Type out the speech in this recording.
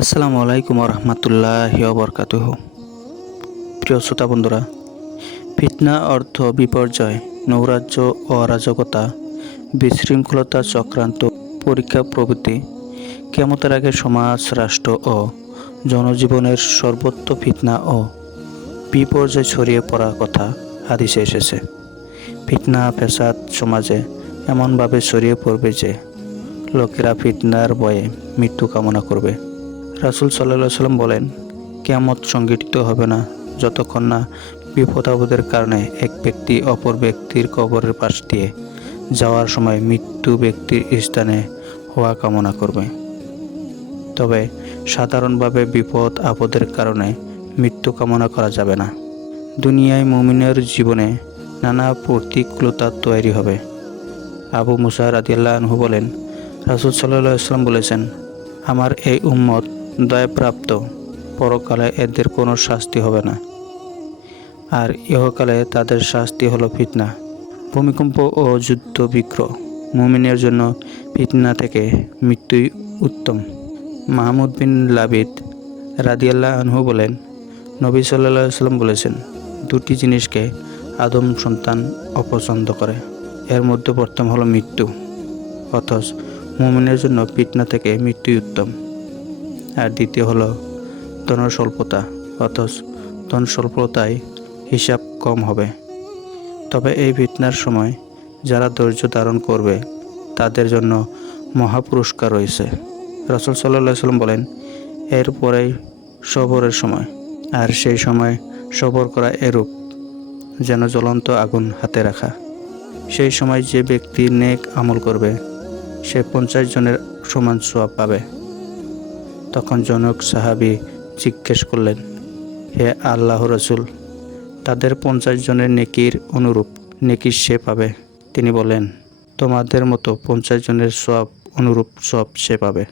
আসসালামু আলাইকুম রহমতুল্লাহি ওয়া প্রিয় শ্রোতা বন্ধুরা, ফিতনা অর্থ বিপর্যয়, নৈরাজ্য, অরাজকতা, বিশৃঙ্খলতা, চক্রান্ত, পরীক্ষা প্রভৃতি। কিয়ামতের আগে সমাজ, রাষ্ট্র ও জনজীবনের সর্বত্র ফিতনা ও বিপর্যয় ছড়িয়ে পড়ার কথা হাদিসে এসেছে। ফিতনা ফ্যাসাদ সমাজে এমনভাবে ছড়িয়ে পড়বে যে লোকেরা ফিতনার ভয়ে মৃত্যু কামনা করবে। রাসূল সাল্লাল্লাহু আলাইহি ওয়াসাল্লাম বলেন, কিয়ামত সংঘটিত হবে না যতক্ষণ না বিপদ আপদের কারণে এক ব্যক্তি অপর ব্যক্তির কবরের পাশ দিয়ে যাওয়ার সময় মৃত্যু ব্যক্তির স্থানে হওয়া কামনা করবে। তবে সাধারণভাবে বিপদ আপদের কারণে মৃত্যু কামনা করা যাবে না। দুনিয়ায় মুমিনের জীবনে নানা প্রতিকূলতা তৈরি হবে। আবু মুসা রাদিয়াল্লাহু আনহু বলেন, রাসূল সাল্লাল্লাহু আলাইহি ওয়াসাল্লাম বলেছেন, আমার এই উম্মত দয়াপ্রাপ্ত, পরকালে এদের কোনো শাস্তি হবে না, আর ইহকালে তাদের শাস্তি হলো ফিতনা, ভূমিকম্প ও যুদ্ধ বিগ্রহ। মুমিনের জন্য ফিতনা থেকে মৃত্যুই উত্তম। মাহমুদ বিন লাবিদ রাদিয়াল্লাহু আনহু বলেন, নবী সাল্লাল্লাহু আলাইহি ওয়াসাল্লাম বলেছেন, দুটি জিনিসকে আদম সন্তান অপছন্দ করে, এর মধ্যে প্রথম হলো মৃত্যু, অথচ মুমিনের জন্য ফিতনা থেকে মৃত্যুই উত্তম। আর দ্বিতীয় হলো ধনস্বল্পতা, অথচ ধনস্বল্পতায় হিসাব কম হবে। তবে এই ফিতনার সময় যারা ধৈর্য ধারণ করবে তাদের জন্য মহাপুরস্কার রয়েছে। রাসূল সাল্লাল্লাহু আলাইহি ওয়াসাল্লাম বলেন, এরপরেই সবরের সময়, আর সেই সময় সবর করা এরূপ যেন জ্বলন্ত আগুন হাতে রাখা। সেই সময় যে ব্যক্তি নেক আমল করবে সে 50 জনের সমান সওয়াব পাবে। তখন জনক সাহাবী জিজ্ঞেস করলেন, হে আল্লাহর রাসূল, তাদের 50 জনের নেকির অনুরূপ নেকি সে পাবে? তিনি বলেন, তোমাদের মতো 50 জনের সওয়াব অনুরূপ সওয়াব সে পাবে।